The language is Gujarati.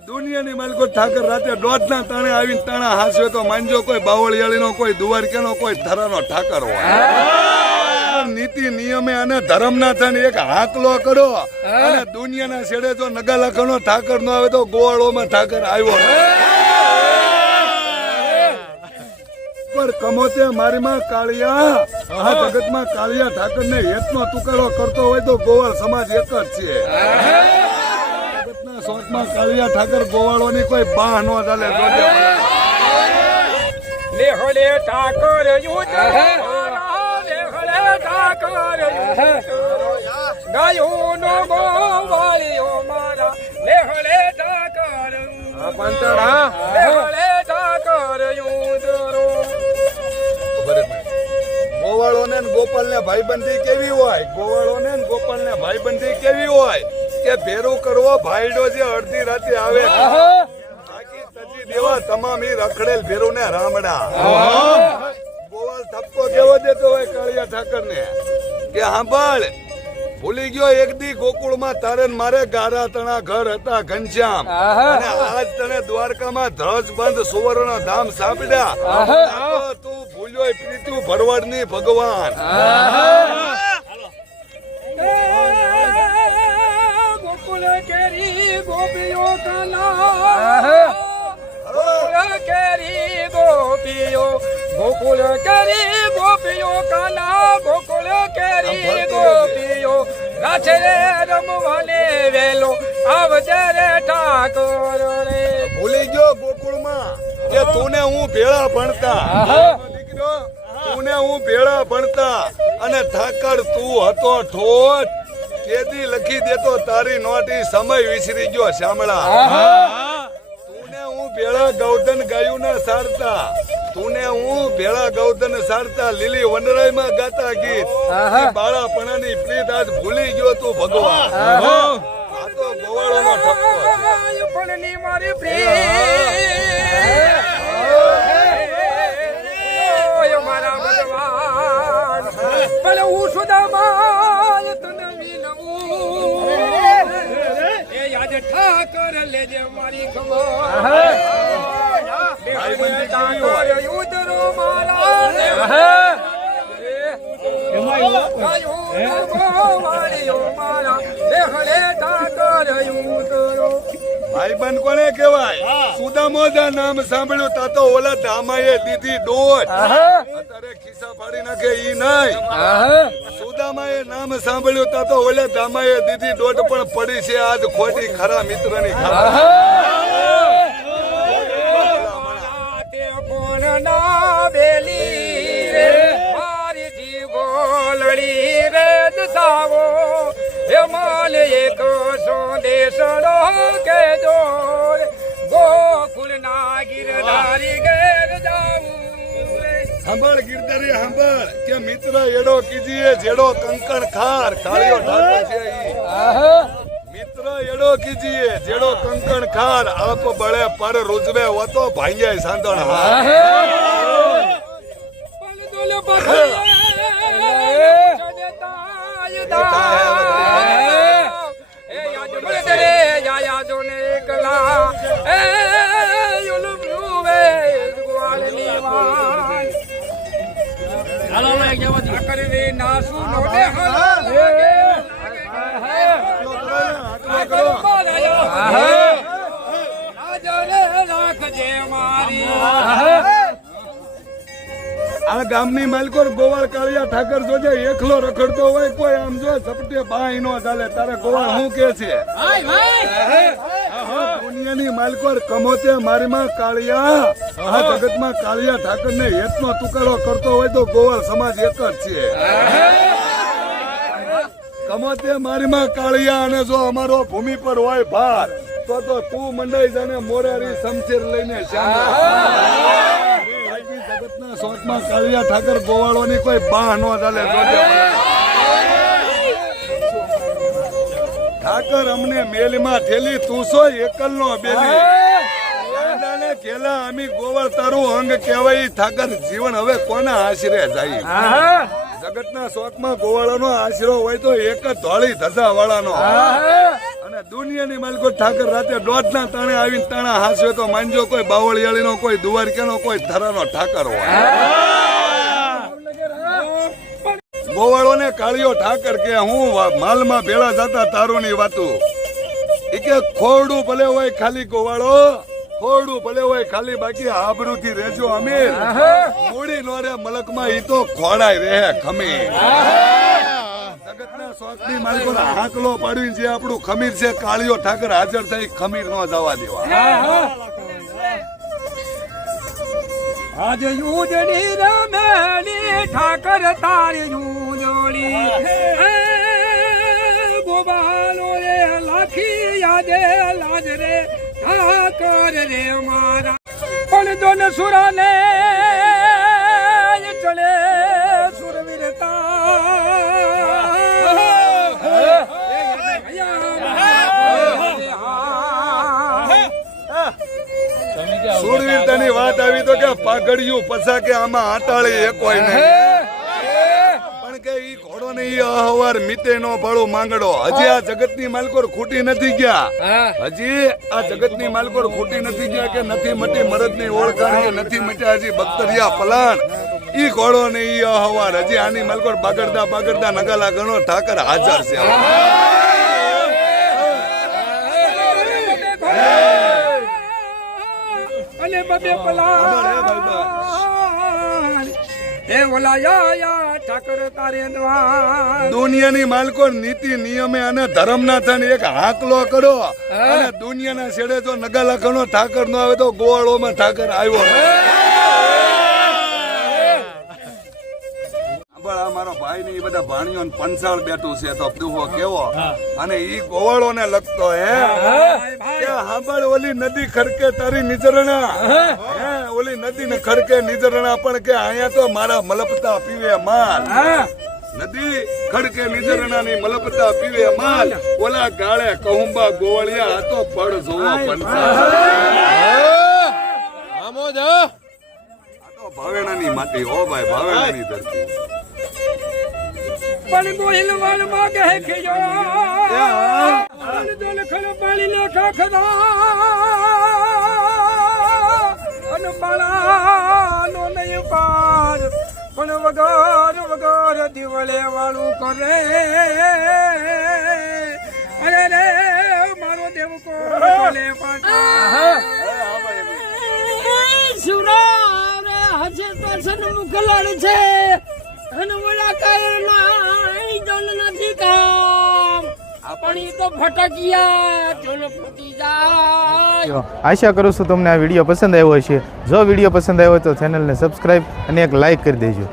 દુનિયાની માલકો ઠાકર રાતે દોઢ ના તાણે આવીને તાણા હાસ્યો તો માનજો કોઈ બાવળિયાળીનો, કોઈ દુવારકેનો, કોઈ ધરાનો ઠાકર હોય. નીતિ, નિયમે અને ધર્મના થઈને એક હાકલો કરો અને દુનિયાના છેડે જો નગા લાખનો ઠાકર નો આવે તો ગોવાળોમાં ઠાકર આવ્યો. પર કમોતે મારીમાં કાળિયા. આ જગતમાં કાળિયા ઠાકર ને હેતનો તુકારો કરતો હોય તો ગોવાળ સમાજ એક જ છે. શોખમાં કાળિયા ઠાકર ગોવાળોની કોઈ બાહ નો ચાલે. લેહલે ઠાકર લેહલે ઠાકર યુદ્ધ ગાયો નો ગોવાળિયો મારા. લેહલે ઠાકર લેહલે ઠાકર ગોવાળો ને ગોપાલ ને ભાઈબંધી કેવી હોય? ગોવાળો ને ગોપાલ ને ભાઈબંધી કેવી હોય? કે ભેરું કરવો ભાઈડો જે અડધી રાતે આવે. તજી દેવા તમામ ઈ રખડેલ ભેરો ને રામડા બોલ થપકો કેવો દેતો હોય કાળિયા ઠાકર ને કે સાંભળ ભૂલી ગયો એક દી ગોકુળમાં તારે મારે ગારા તણા ઘર હતા ઘનશ્યામ. અને આજ તને દ્વારકામાં ધ્વજ બંધ સુવર્ણ ધામ સાંભળ્યા. આ તું ભૂલ્યો પ્રીતુ ભરવાડની ભગવાન ગોપીઓ કલા. ગોકુળ કેરી ગોપીઓ ગોકુળ કેરી ગોપીઓ કલા. ગોકુળ કેરી ગોપીઓ રાછે રમવાને વેલો. આવજે રે ઠાકોર રે. ભૂલી ગયો ગોકુળમાં કે તુને હું ભેળા ભણતા. દીકરો તું ને હું ભેળા ભણતા. અને ઠાકર તું હતો ઠોઠ. કેદી લખી દેતો તારી નોટી સમય વિસરી ગયો શામળા. તુને હું ભેળા ગૌતન ગાયું ના સારતા. તુને હું ભેળા ગૌતન સારતા. લીલી વનરાયમાં ગાતા. ગીત બાળાપણાની પ્રીત આજ ભૂલી ગયો તું ભગવાન. આ તો ગોવાળો નો ઠપકો મારી પ્રિય ભાઈબંધ કોને કહેવાય? સુદામોદા નામ સાંભળ્યું તા તો ઓલા ધામાએ દીધી દોટ. અત્યારે ખિસ્સા ફાડી નાખે ઈ નહીં. સુદામાએ નામ સાંભળ્યું તા તો ઓલા ધામાએ દીધી દોટ પણ પડી છે આજ ખોટી ખરા મિત્રની ખબર ગિરધારી ઘેર જાવું સાંભળ ગિરધારી સાંભળ કે મિત્ર એડો કીજીએ જેડો કંકણ ખાર કાળિયો ઢાકો છે ઈ. મિત્ર એડો કીજીએ જેડો કંકણ ખાર આપ બળે પર રૂજવે હોતો ભાંગે સાંધણ હા. એકલા. કેવા નાસુ નો દે હાલો રાખજે મારી આ ગામની માલકોર ગોવાળ કાળિયા ઠાકર જોજે એકલો રખડતો હોય કોઈ આમ જો સપટે બાય નો ચાલે. તારે ગોવાળ શું કે છે? દુનિયાની માલકોર કમોતે મારીમાં કાળિયા. આ જગતમાં કાળિયા ઠાકર ને હેતનો તુકારો કરતો હોય તો ગોવાળ સમાજ એક જ છે. કમોતે મારીમાં કાળિયા અને જો અમારો ભૂમિ પર હોય ભાર તો તો તું મંડાઈ જાને મોરારી શમશેર લઈને જગતના શોખમાં કાળિયા ઠાકર ગોવાળોની કોઈ બાહ નો ચાલે ઠાકર અમને મેલમાં ઠેલી તું સો એકલનો બેલી. દાદાને કેલા અમી ગોવર તારું અંગ કહેવાય ઠાકર જીવન હવે કોના આશરે જાય? જગતના શોખમાં ગોવાળાનો આશરો હોય તો એક જ ધોળી ધજા વાળાનો અને દુનિયાની માલકો ઠાકર રાતે દોઢના તાણે આવીને તાણા હાસવે તો માનજો કોઈ બાવળિયાળીનો કોઈ દુવારકેનો કોઈ ધરાનો ઠાકર હોય. ગોવાળો ને કાળિયો ઠાકર કે હું માલમાં ભેળા જતા તારોની વાતું. એ કે ખોરડું ભલે હોય ખાલી ગોવાળો ખોરડું ભલે હોય ખાલી બાકી આબરૂથી રહેજો અમીર. મૂડી નો રે મલકમાં ઈ તો ખોડાય રહે ખમી જગતના સ્વાસ્થ્ય માલિકો હાકલો પાડવી જે આપણું ખમીર છે કાળિયો ઠાકર હાજર થઈ ખમીર નો જવા દેવા. આજ યુજડી રમેલી ઠાકર તારી એ ગોબાલો રે લાખી યાદે લાજ રે ઠાકર રે મારા. પણ દોન સુરાને ચલે પાઘડિયું પછા કે આમાં આટાળી એક હોય નહીં પણ કે ઈ ઘોડો ને ઈ અહવાર મીતે નો ભાડો માંગડો. હજી આ જગતની માલકોર ખૂટી નથી ગયા. હજી આ જગતની માલકોર ખૂટી નથી ગયા કે નથી મટી મરદની ઓળખાણ કે નથી મટ્યા હજી બક્તરિયા પલાણ ઈ ઘોડો ને ઈ અહવાર હજી આની માલકોર બાગડતા બાગડતા નગાલા ગણો ઠાકર હાજર છે. અને બબે પલા. એ ઓલા યા ઠાકર તારે દુનિયાની માલકો નીતિ નિયમે અને ધર્મના થઈને એક હાકલો કરો અને દુનિયાના છેડે જો નગાલા ગણો ઠાકર નો આવે તો ગોવાળોમાં ઠાકર આવ્યો મારો ભાઈ ને એ બધા ભાણીઓ ને પંચાળ બેઠું છે તો દુહો કેવો? અને ઈ ગોવાળો ને લગતો હે. હાંભળ ઓલી નદી ખડકે તારી નિજરણા. હે? ઓલી નદી ને ખડકે નિજરણા પણ કે અહીંયા તો મારા મલપતા પીવે માલ. નદી ખડકે નિજરણાની મલપતા પીવે માલ. ઓલા ગાળે કહુંબા ગોવાળિયા આ તો પડ જોવો પંચાળ આ તો ભાવેણાની માટી હો ભાઈ ભાવેણાની ધરતી. પણ ગોહિલ વાળમાં કહે કે પણ વગર વગર દિવળે વાળું કરે અરે રે, મારો દેવ કો લે પાટા હજે પાછળ મુખલાડ છે. પણ તો આશા કરું છું તમને આ વીડિયો પસંદ આવ્યો હશે. જો વીડિયો પસંદ આવ્યો તો ચેનલને સબસ્ક્રાઇબ અને એક લાઈક કરી દેજો.